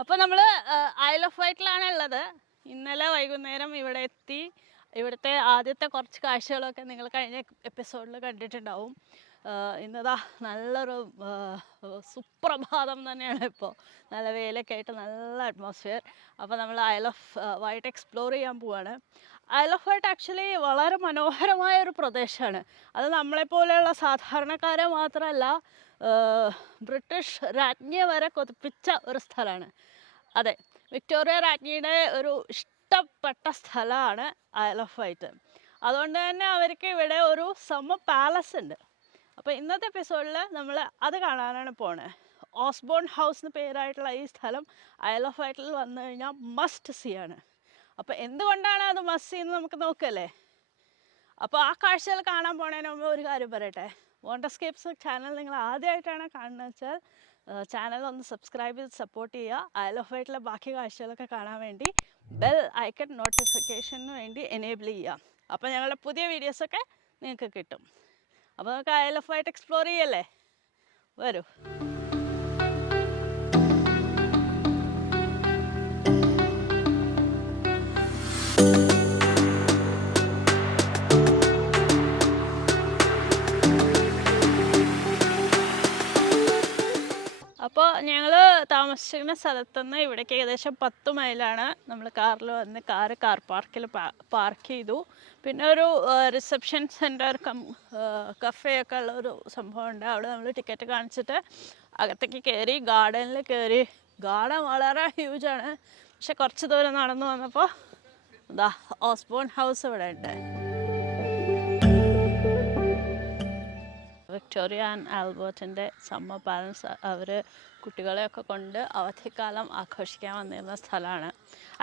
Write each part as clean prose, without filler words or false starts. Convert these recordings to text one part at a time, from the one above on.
അപ്പോൾ നമ്മൾ isle of വൈറ്റിലാണ് ഉള്ളത്. ഇന്നലെ വൈകുന്നേരം ഇവിടെ എത്തി. ഇവിടുത്തെ ആദ്യത്തെ കുറച്ച് കാഴ്ചകളൊക്കെ നിങ്ങൾ കഴിഞ്ഞ എപ്പിസോഡിൽ കണ്ടിട്ടുണ്ടാവും. ഇന്നതാ നല്ലൊരു സുപ്രഭാതം തന്നെയാണ്. ഇപ്പോൾ നല്ല വെയിലൊക്കെ ആയിട്ട് നല്ല അറ്റ്മോസ്ഫിയർ. അപ്പോൾ നമ്മൾ ഐൽ ഓഫ് വൈറ്റ് എക്സ്പ്ലോർ ചെയ്യാൻ പോവാണ്. ഐൽ ഓഫ് വൈറ്റ് ആക്ച്വലി വളരെ മനോഹരമായ ഒരു പ്രദേശമാണ്. അത് നമ്മളെപ്പോലെയുള്ള സാധാരണക്കാരെ മാത്രമല്ല, ബ്രിട്ടീഷ് രാജ്ഞിയെ വരെ കൊതിപ്പിച്ച ഒരു സ്ഥലമാണ്. അതെ, വിക്ടോറിയ രാജ്ഞിയുടെ ഒരു ഇഷ്ടപ്പെട്ട സ്ഥലമാണ് ഐൽ ഓഫ് വൈറ്റ്. അതുകൊണ്ട് തന്നെ അവർക്ക് ഇവിടെ ഒരു സമ്മർ പാലസ് ഉണ്ട്. അപ്പോൾ ഇന്നത്തെ എപ്പിസോഡിൽ നമ്മൾ അത് കാണാനാണ് പോണത്. ഓസ്ബോൺ ഹൗസ് എന്ന് പേരായിട്ടുള്ള ഈ സ്ഥലം ഐൽ ഓഫ് വൈറ്റിൽ വന്നു കഴിഞ്ഞാൽ മസ്റ്റ് സീ ആണ്. അപ്പോൾ എന്തുകൊണ്ടാണ് അത് മസ്റ്റ് സീ എന്ന് നമുക്ക് നോക്കല്ലേ. അപ്പോൾ ആ കാഴ്ചകൾ കാണാൻ പോണതിന് മുമ്പ് ഒരു കാര്യം പറയട്ടെ. വണ്ടർസ്കേപ്സ് ചാനൽ നിങ്ങൾ ആദ്യമായിട്ടാണ് കാണുന്നത് വെച്ചാൽ ചാനൽ ഒന്ന് സബ്സ്ക്രൈബ് ചെയ്ത് സപ്പോർട്ട് ചെയ്യുക. ഐൽ ഓഫ് വൈറ്റിലെ ബാക്കി കാഴ്ചകളൊക്കെ കാണാൻ വേണ്ടി ബെൽ ഐക്കൺ നോട്ടിഫിക്കേഷന് വേണ്ടി എനേബിൾ ചെയ്യുക. അപ്പോൾ ഞങ്ങളുടെ പുതിയ വീഡിയോസൊക്കെ നിങ്ങൾക്ക് കിട്ടും. അപ്പോൾ നമുക്ക് ഐൽ ഓഫ് വൈറ്റ് എക്സ്പ്ലോർ ചെയ്യല്ലേ, വരൂ. അപ്പോൾ ഞങ്ങൾ താമസിച്ചിരുന്ന സ്ഥലത്തുനിന്ന് ഇവിടേക്ക് ഏകദേശം 10 മൈലാണ്. നമ്മൾ കാറിൽ വന്ന് കാർ പാർക്കിൽ പാർക്ക് ചെയ്തു. പിന്നെ ഒരു റിസപ്ഷൻ സെൻറ്റർ കഫേ ഒക്കെ ഉള്ള ഒരു സംഭവമുണ്ട്. അവിടെ നമ്മൾ ടിക്കറ്റ് കാണിച്ചിട്ട് അകത്തേക്ക് കയറി. ഗാർഡനിൽ കയറി. ഗാർഡൻ വളരെ ഹ്യൂജാണ്. പക്ഷെ കുറച്ച് ദൂരം നടന്നു വന്നപ്പോൾ ഇതാ ഓസ്ബോൺ ഹൗസ് ഇവിടെ ഉണ്ട്. വിക്ടോറിയ ആൻഡ് ആൽബർട്ടിൻ്റെ സമ്മർ പാലസ് അവർ കുട്ടികളെയൊക്കെ കൊണ്ട് അവധിക്കാലം ആഘോഷിക്കാൻ വന്നിരുന്ന സ്ഥലമാണ്.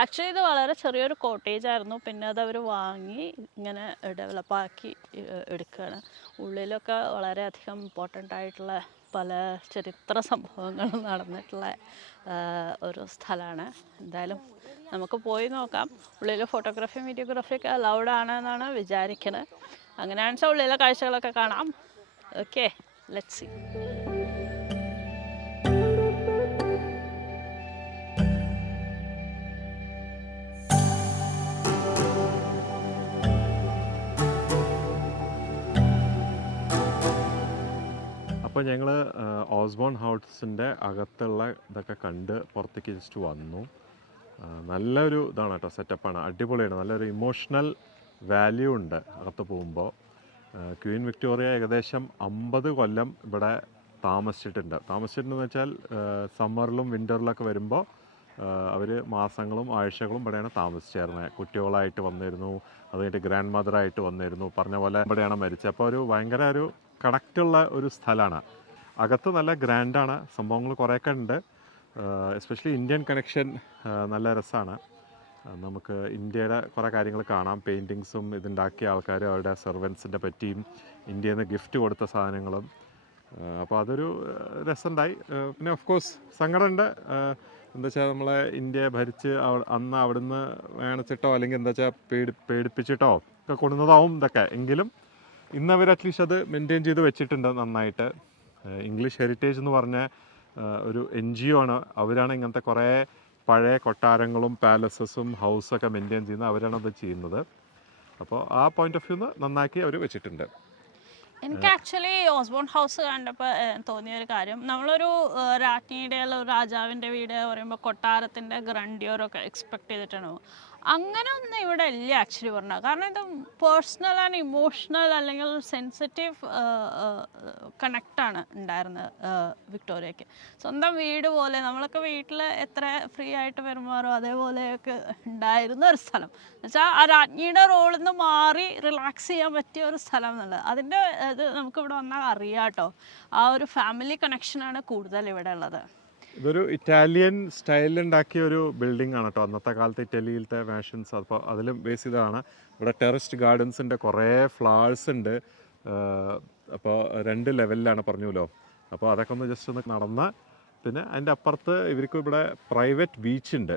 ആക്ച്വലി ഇത് വളരെ ചെറിയൊരു കോട്ടേജ് ആയിരുന്നു. പിന്നെ അത് അവർ വാങ്ങി ഇങ്ങനെ ഡെവലപ്പാക്കി എടുക്കുകയാണ്. ഉള്ളിലൊക്കെ വളരെയധികം ഇമ്പോർട്ടൻ്റ് ആയിട്ടുള്ള പല ചരിത്ര സംഭവങ്ങളും നടന്നിട്ടുള്ള ഒരു സ്ഥലമാണ്. എന്തായാലും നമുക്ക് പോയി നോക്കാം. ഉള്ളിൽ ഫോട്ടോഗ്രാഫിയും വീഡിയോഗ്രാഫിയൊക്കെ അലൗഡ് ആണെന്നാണ് വിചാരിക്കുന്നത്. അങ്ങനെയാണെന്ന് വെച്ചാൽ ഉള്ളിലെ കാഴ്ചകളൊക്കെ കാണാം. Okay, let's see. അപ്പോൾ ഞങ്ങൾ ഓസ്ബോൺ ഹൗസിൻ്റെ അകത്തുള്ള ഇതൊക്കെ കണ്ട് പുറത്തേക്ക് ജസ്റ്റ് വന്നു. നല്ലൊരു ഇതാണ് കേട്ടോ, സെറ്റപ്പാണ്, അടിപൊളിയാണ്. നല്ലൊരു ഇമോഷണൽ വാല്യൂ ഉണ്ട് അകത്ത് പോകുമ്പോൾ. ക്വീൻ വിക്ടോറിയ ഏകദേശം 50 കൊല്ലം ഇവിടെ താമസിച്ചിട്ടുണ്ടെന്ന് വെച്ചാൽ സമ്മറിലും വിൻ്ററിലൊക്കെ വരുമ്പോൾ അവർ മാസങ്ങളും ആഴ്ചകളും ഇവിടെയാണ് താമസിച്ചിരുന്നത്. കുട്ടികളായിട്ട് വന്നിരുന്നു, അത് കഴിഞ്ഞിട്ട് ഗ്രാൻഡ് മദറായിട്ട് വന്നിരുന്നു. പറഞ്ഞ പോലെ ഇവിടെയാണ് മരിച്ചത്. അപ്പോൾ ഭയങ്കര ഒരു കണക്റ്റുള്ള ഒരു സ്ഥലമാണ്. അകത്ത് നല്ല ഗ്രാൻഡാണ്, സംഭവങ്ങൾ കുറേയൊക്കെ ഉണ്ട്. എസ്പെഷ്യലി ഇന്ത്യൻ കണക്ഷൻ നല്ല രസമാണ്. നമുക്ക് ഇന്ത്യയുടെ കുറേ കാര്യങ്ങൾ കാണാം. പെയിൻറ്റിങ്സും ഇതുണ്ടാക്കിയ ആൾക്കാരും അവരുടെ സെർവൻസിൻ്റെ പറ്റിയും ഇന്ത്യയിൽ നിന്ന് ഗിഫ്റ്റ് കൊടുത്ത സാധനങ്ങളും. അപ്പോൾ അതൊരു രസമുണ്ടായി. പിന്നെ ഓഫ് കോഴ്സ് സങ്കടമുണ്ട്. എന്താ വെച്ചാൽ നമ്മളെ ഇന്ത്യയെ ഭരിച്ച് അന്ന് അവിടുന്ന് വേണിച്ചിട്ടോ അല്ലെങ്കിൽ എന്താ വെച്ചാൽ പേടിപ്പിച്ചിട്ടോ ഒക്കെ കൊണ്ടുവന്നതാവും ഇതൊക്കെ. എങ്കിലും ഇന്നവർ അറ്റ്ലീസ്റ്റ് അത് മെയിൻറ്റെയിൻ ചെയ്ത് വെച്ചിട്ടുണ്ട് നന്നായിട്ട്. ഇംഗ്ലീഷ് ഹെറിറ്റേജ് എന്ന് പറഞ്ഞ ഒരു NGO ആണ്. അവരാണ് ഇങ്ങനത്തെ കുറേ പഴയ കൊട്ടാരങ്ങളും പാലസസും ഹൗസൊക്കെ മെയിൻറ്റെയിൻ ചെയ്യുന്നത്. അവരാണ് അത് ചെയ്യുന്നത്. അപ്പോൾ ആ പോയിന്റ് ഓഫ് വ്യൂന്ന് നന്നാക്കി അവർ വെച്ചിട്ടുണ്ട്. എനിക്ക് ആക്ച്വലി ഓസ്ബോൺ ഹൗസ് കണ്ടപ്പോൾ തോന്നിയൊരു കാര്യം, നമ്മളൊരു രാജ്ഞിയുടെ ഒരു രാജാവിൻ്റെ വീട് പറയുമ്പോൾ കൊട്ടാരത്തിൻ്റെ ഗ്രണ്ടിയോറൊക്കെ എക്സ്പെക്ട് ചെയ്തിട്ടാണ്. അങ്ങനെ ഒന്നും ഇവിടെ ഇല്ല ആക്ച്വലി പറഞ്ഞാൽ. കാരണം ഇത് പേഴ്സണൽ ആൻഡ് ഇമോഷണൽ അല്ലെങ്കിൽ സെൻസിറ്റീവ് കണക്റ്റാണ് ഉണ്ടായിരുന്നത് വിക്ടോറിയയ്ക്ക്. സ്വന്തം വീട് പോലെ നമ്മളൊക്കെ വീട്ടിൽ എത്ര ഫ്രീ ആയിട്ട് പെരുമാറും അതേപോലെയൊക്കെ ഉണ്ടായിരുന്ന ഒരു സ്ഥലം. എന്നുവെച്ചാൽ ആ രാജ്ഞിയുടെ റോളിൽ നിന്ന് മാറി റിലാക്സ് ചെയ്യാൻ പറ്റിയ ഒരു സ്ഥലം എന്നുള്ളത്. അതിൻ്റെ ഇത് നമുക്കിവിടെ വന്നാൽ അറിയാം കേട്ടോ. ആ ഒരു ഫാമിലി കണക്ഷനാണ് കൂടുതൽ ഇവിടെ ഉള്ളത്. ഇതൊരു ഇറ്റാലിയൻ സ്റ്റൈലിലുണ്ടാക്കിയ ഒരു ബിൽഡിംഗ് ആണ് കേട്ടോ. അന്നത്തെ കാലത്ത് ഇറ്റലിയിലത്തെ ഫാഷൻസ് അപ്പോൾ അതിലും ബേസ് ചെയ്തതാണ്. ഇവിടെ ടെറസ്റ്റ് ഗാർഡൻസിൻ്റെ കുറേ ഫ്ലവേഴ്സ് ഉണ്ട്. അപ്പോൾ 2 ലെവലിലാണ് പറഞ്ഞല്ലോ. അപ്പോൾ അതൊക്കെ ഒന്ന് ജസ്റ്റ് ഒന്ന് നടന്ന്, പിന്നെ അതിൻ്റെ അപ്പുറത്ത് ഇവർക്ക് ഇവിടെ പ്രൈവറ്റ് ബീച്ചുണ്ട്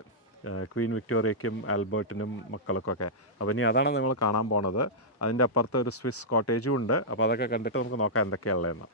ക്വീൻ വിക്ടോറിയയ്ക്കും ആൽബർട്ടിനും മക്കൾക്കൊക്കെ. അപ്പോൾ ഇനി അതാണ് നമ്മൾ കാണാൻ പോണത്. അതിൻ്റെ അപ്പുറത്ത് ഒരു സ്വിസ് കോട്ടേജും ഉണ്ട്. അപ്പോൾ അതൊക്കെ കണ്ടിട്ട് നമുക്ക് നോക്കാം എന്തൊക്കെയാണുള്ളതെന്ന്.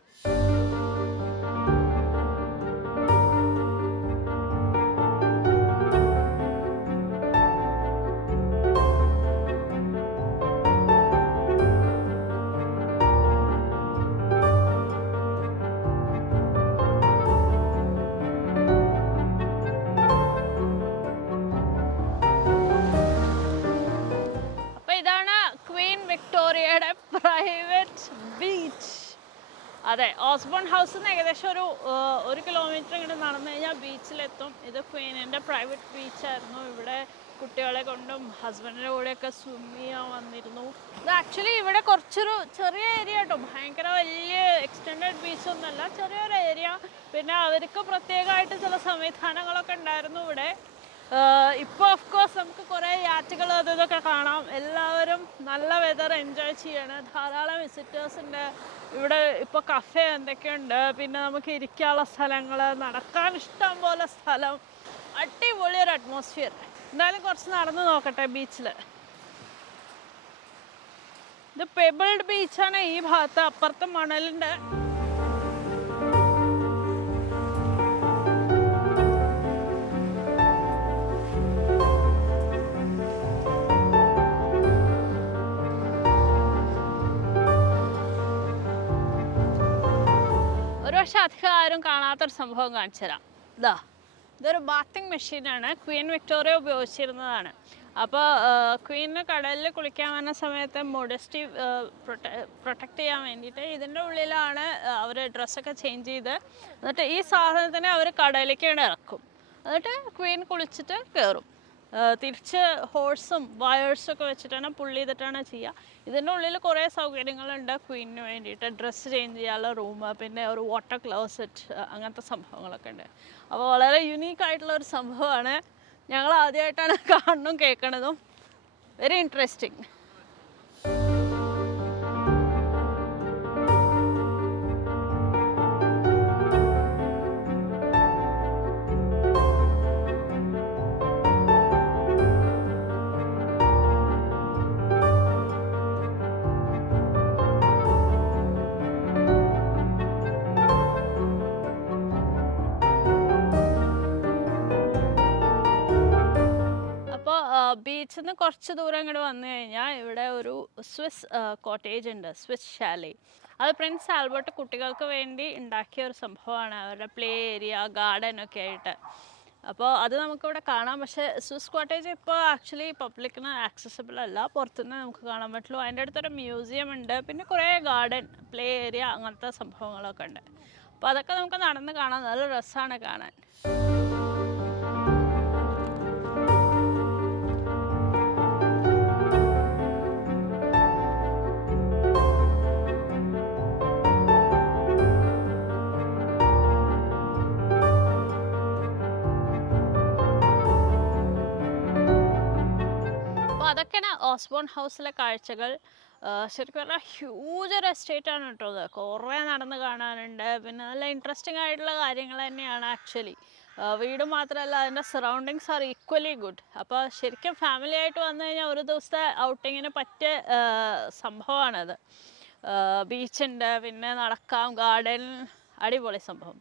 Private beach. അതെ, ഓസ്ബോൺ ഹൗസിൽ നിന്ന് ഏകദേശം ഒരു കിലോമീറ്റർ ഇങ്ങോട്ട് നടന്നു കഴിഞ്ഞാൽ ബീച്ചിലെത്തും. ഇത് ക്വീനിൻ്റെ പ്രൈവറ്റ് ബീച്ചായിരുന്നു. ഇവിടെ കുട്ടികളെ കൊണ്ടും ഹസ്ബൻഡിൻ്റെ കൂടെയൊക്കെ സ്വിം ചെയ്യാൻ വന്നിരുന്നു. ഇത് ആക്ച്വലി ഇവിടെ കുറച്ചൊരു ചെറിയ ഏരിയ കേട്ടോ, ഭയങ്കര വലിയ എക്സ്റ്റെൻഡഡ് ബീച്ചൊന്നുമല്ല, ചെറിയൊരു ഏരിയ. പിന്നെ അവർക്ക് പ്രത്യേകമായിട്ട് ചില സംവിധാനങ്ങളൊക്കെ ഉണ്ടായിരുന്നു ഇവിടെ. ഇപ്പോൾ ഓഫ് കോഴ്സ് നമുക്ക് കുറേ യാറ്റുകൾ ഇതൊക്കെ കാണാം. എല്ലാവരും നല്ല വെതർ എൻജോയ് ചെയ്യാണ്. ധാരാളം വിസിറ്റേഴ്സ് ഉണ്ട് ഇവിടെ. ഇപ്പോൾ കഫേ എന്തൊക്കെയുണ്ട്, പിന്നെ നമുക്ക് ഇരിക്കാനുള്ള സ്ഥലങ്ങൾ, നടക്കാൻ ഇഷ്ടം പോലെ സ്ഥലം, അടിപൊളിയൊരു അറ്റ്മോസ്ഫിയർ. എന്തായാലും കുറച്ച് നടന്ന് നോക്കട്ടെ ബീച്ചിൽ. ഇത് പെബിൾഡ് ബീച്ചാണ് ഈ ഭാഗത്ത്, അപ്പുറത്ത് മണലുണ്ട്. പക്ഷെ അധികം ആരും കാണാത്തൊരു സംഭവം കാണിച്ചു തരാം. ഇതൊരു ബാത്തിങ് മെഷീനാണ്. ക്വീൻ വിക്ടോറിയ ഉപയോഗിച്ചിരുന്നതാണ്. അപ്പോൾ ക്വീനിന് കടലിൽ കുളിക്കാൻ വന്ന സമയത്ത് മോഡസ്റ്റി പ്രൊട്ടക്റ്റ് ചെയ്യാൻ വേണ്ടിയിട്ട് ഇതിൻ്റെ ഉള്ളിലാണ് അവർ ഡ്രസ്സൊക്കെ ചേഞ്ച് ചെയ്ത്, എന്നിട്ട് ഈ സാധനത്തിനെ അവർ കടലിലേക്ക് ഇറക്കും. എന്നിട്ട് ക്വീൻ കുളിച്ചിട്ട് കയറും. തിരിച്ച് ഹോഴ്സും വയേഴ്സും ഒക്കെ വെച്ചിട്ടാണ് പുള്ളി ചെയ്തിട്ടാണ് ചെയ്യുക. ഇതിൻ്റെ ഉള്ളിൽ കുറേ സൗകര്യങ്ങളുണ്ട് ക്വീനിന് വേണ്ടിയിട്ട്. ഡ്രസ്സ് ചേഞ്ച് ചെയ്യാനുള്ള റൂം, പിന്നെ ഒരു വാട്ടർ ക്ലോസറ്റ്, അങ്ങനത്തെ സംഭവങ്ങളൊക്കെ ഉണ്ട്. അപ്പോൾ വളരെ യുണീക്കായിട്ടുള്ള ഒരു സംഭവമാണ്. ഞങ്ങൾ ആദ്യമായിട്ടാണ് കാണുന്നതും കേൾക്കണതും. Very interesting. ബീച്ചിൽ നിന്ന് കുറച്ച് ദൂരം ഇങ്ങോട്ട് വന്നു കഴിഞ്ഞാൽ ഇവിടെ ഒരു സ്വിസ് കോട്ടേജ് ഉണ്ട്, സ്വിസ് ഷാലി. അത് പ്രിൻസ് ആൽബർട്ട് കുട്ടികൾക്ക് വേണ്ടി ഉണ്ടാക്കിയ ഒരു സംഭവമാണ്. അവരുടെ പ്ലേ ഏരിയ, ഗാർഡൻ ഒക്കെ ആയിട്ട്. അപ്പോൾ അത് നമുക്കിവിടെ കാണാം. പക്ഷേ സ്വിസ് കോട്ടേജ് ഇപ്പോൾ ആക്ച്വലി പബ്ലിക്കിന് ആക്സസിബിൾ അല്ല, പുറത്തുനിന്ന് നമുക്ക് കാണാൻ പറ്റുള്ളൂ. അതിൻ്റെ അടുത്തൊരു മ്യൂസിയം ഉണ്ട്, പിന്നെ കുറേ ഗാർഡൻ, പ്ലേ ഏരിയ, അങ്ങനത്തെ സംഭവങ്ങളൊക്കെ ഉണ്ട്. അപ്പോൾ അതൊക്കെ നമുക്ക് നടന്ന് കാണാം. നല്ല രസമാണ് കാണാൻ. അതൊക്കെയാണ് ഓസ്ബോൺ ഹൗസിലെ കാഴ്ചകൾ. ശരിക്കും പറഞ്ഞാൽ ഹ്യൂജ് ഒരു എസ്റ്റേറ്റ് ആണ് കേട്ടോ. അത് കുറേ നടന്ന് കാണാനുണ്ട്. പിന്നെ നല്ല ഇൻട്രസ്റ്റിംഗ് ആയിട്ടുള്ള കാര്യങ്ങൾ തന്നെയാണ് ആക്ച്വലി. വീട് മാത്രമല്ല, അതിൻ്റെ സറൗണ്ടിങ്സ് ആർ ഈക്വലി ഗുഡ്. അപ്പോൾ ശരിക്കും ഫാമിലി ആയിട്ട് വന്നു കഴിഞ്ഞാൽ ഒരു ദിവസത്തെ ഔട്ടിങ്ങിന് പറ്റിയ സംഭവമാണത്. ബീച്ചുണ്ട്, പിന്നെ നടക്കാം, ഗാർഡൻ, അടിപൊളി സംഭവം.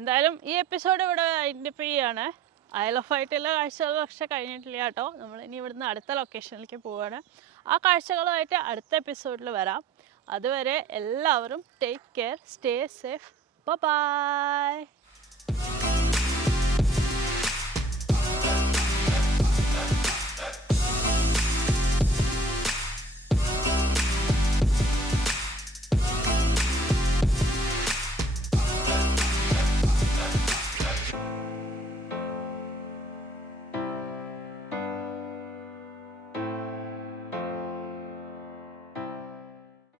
എന്തായാലും ഈ എപ്പിസോഡ് ഇവിടെ ഐഡൻറ്റിഫൈ ചെയ്യാണ്. ഐൽ ഓഫ് വൈറ്റിലെ കാഴ്ചകൾ പക്ഷെ കഴിഞ്ഞിട്ടില്ല കേട്ടോ. നമ്മൾ ഇനി ഇവിടുന്ന് അടുത്ത ലൊക്കേഷനിലേക്ക് പോവുകയാണ്. ആ കാഴ്ചകളുമായിട്ട് അടുത്ത എപ്പിസോഡിൽ വരാം. അതുവരെ എല്ലാവരും take care, stay safe, by.